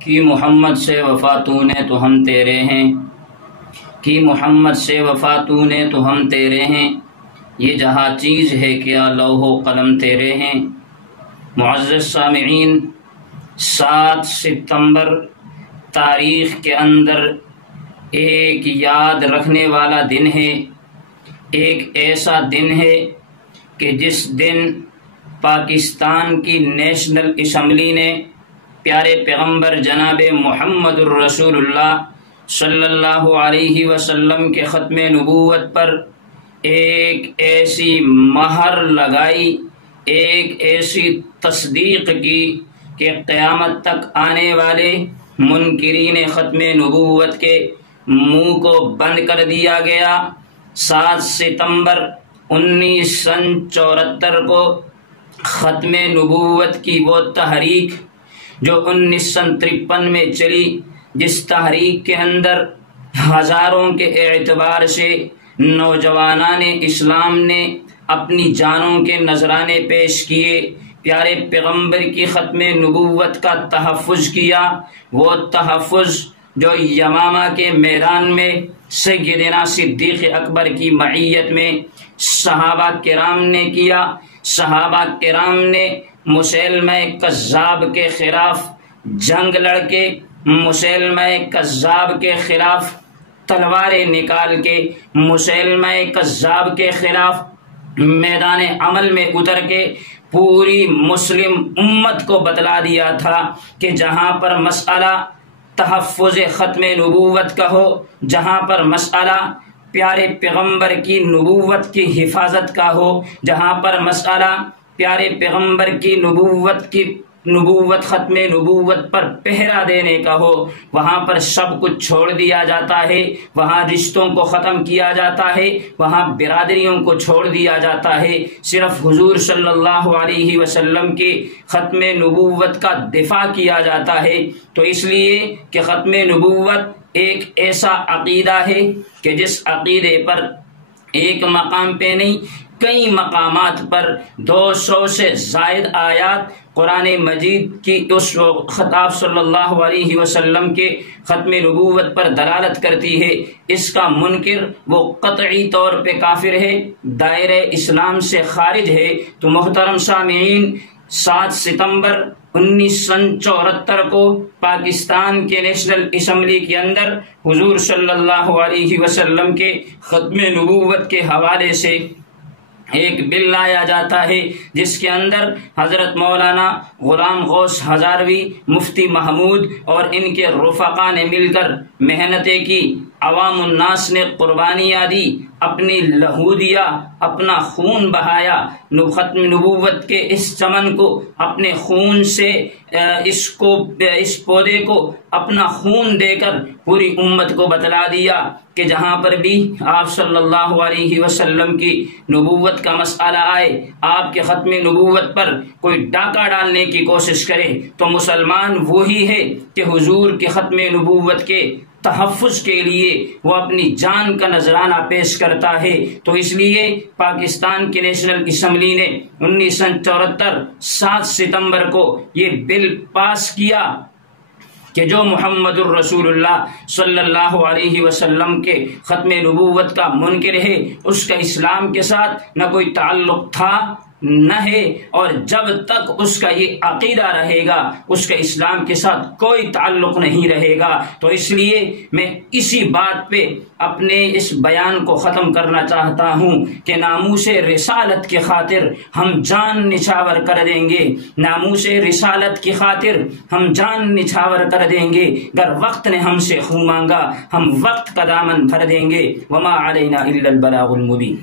کہ محمد سے وفا تو نے تو ہم تیرے ہیں، کہ محمد سے وفا تو نے تو ہم تیرے ہیں، یہ جہاں چیز ہے کیا لوح و قلم تیرے ہیں۔ معزز سامعین، 7 ستمبر تاریخ کے اندر ایک یاد رکھنے والا دن ہے، ایک ایسا دن ہے کہ جس دن پاکستان کی نیشنل اسمبلی نے پیارے پیغمبر جناب محمد الرسول اللہ صلی اللہ علیہ وسلم کے ختم نبوت پر ایک ایسی مہر لگائی، ایک ایسی تصدیق کی کہ قیامت تک آنے والے منکرین ختم نبوت کے منہ کو بند کر دیا گیا۔ 7 ستمبر 1974 کو ختم نبوت کی وہ تحریک جو 1953 میں چلی، جس تحریک کے اندر ہزاروں کے اعتبار سے نوجوانان اسلام نے اپنی جانوں کے نذرانے پیش کیے، پیارے پیغمبر کی ختم نبوت کا تحفظ کیا۔ وہ تحفظ جو یمامہ کے میدان میں سیدنا صدیق اکبر کی معیت میں صحابہ کرام نے کیا۔ صحابہ کرام نے مسیلمہ کذاب کے خلاف جنگ لڑ کے، مسیلمہ کذاب کے خلاف تلواریں نکال کے، مسیلمہ کذاب کے خلاف میدان عمل میں اتر کے پوری مسلم امت کو بتلا دیا تھا کہ جہاں پر مسئلہ تحفظ ختم نبوت کا ہو، جہاں پر مسئلہ پیارے پیغمبر کی نبوت کی حفاظت کا ہو، جہاں پر مسئلہ پیارے پیغمبر کی نبوت ختم نبوت پر پہرا دینے کا ہو، وہاں پر سب کچھ چھوڑ دیا جاتا ہے، وہاں رشتوں کو ختم کیا جاتا ہے، وہاں برادریوں کو چھوڑ دیا جاتا ہے، صرف حضور صلی اللہ علیہ وسلم کے ختم نبوت کا دفاع کیا جاتا ہے۔ تو اس لیے کہ ختم نبوت ایک ایسا عقیدہ ہے کہ جس عقیدے پر ایک مقام پہ نہیں، کئی مقامات پر 200 سے زائد آیات قرآن مجید کی اس خطاب صلی اللہ علیہ وسلم کے ختم نبوت پر دلالت کرتی ہے۔ اس کا منکر وہ قطعی طور پہ کافر ہے، دائرہ اسلام سے خارج ہے۔ تو محترم سامعین، 7 ستمبر 1974 کو پاکستان کے نیشنل اسمبلی کے اندر حضور صلی اللہ علیہ وسلم کے ختم نبوت کے حوالے سے ایک بل لایا جاتا ہے، جس کے اندر حضرت مولانا غلام غوث ہزاروی، مفتی محمود اور ان کے رفقا نے مل کر محنتیں کی، عوام الناس نے قربانیاں دی، اپنی لہو دیا، اپنا خون بہایا، ختم نبوت کے اس چمن کو اپنے خون سے اس پودے کو اپنا خون دے کر پوری امت کو بتلا دیا کہ جہاں پر بھی آپ صلی اللہ علیہ وسلم کی نبوت کا مسئلہ آئے، آپ کے ختم نبوت پر کوئی ڈاکہ ڈالنے کی کوشش کرے تو مسلمان وہی ہے کہ حضور کے ختم نبوت کے تحفظ کے لیے وہ اپنی جان کا نذرانہ پیش کرتا ہے۔ تو اس لیے پاکستان کی نیشنل اسمبلی نے 1974 7 ستمبر کو یہ بل پاس کیا کہ جو محمد الرسول اللہ صلی اللہ علیہ وسلم کے ختم نبوت کا منکر ہے، اس کا اسلام کے ساتھ نہ کوئی تعلق تھا نہ ہے، اور جب تک اس کا یہ عقیدہ رہے گا اس کا اسلام کے ساتھ کوئی تعلق نہیں رہے گا۔ تو اس لیے میں اسی بات پہ اپنے اس بیان کو ختم کرنا چاہتا ہوں کہ ناموس رسالت کی خاطر ہم جان نچھاور کر دیں گے، ناموس رسالت کی خاطر ہم جان نچھاور کر دیں گے، گر وقت نے ہم سے خون مانگا ہم وقت کا دامن بھر دیں گے۔ وما علینا الا البلاغ المبین۔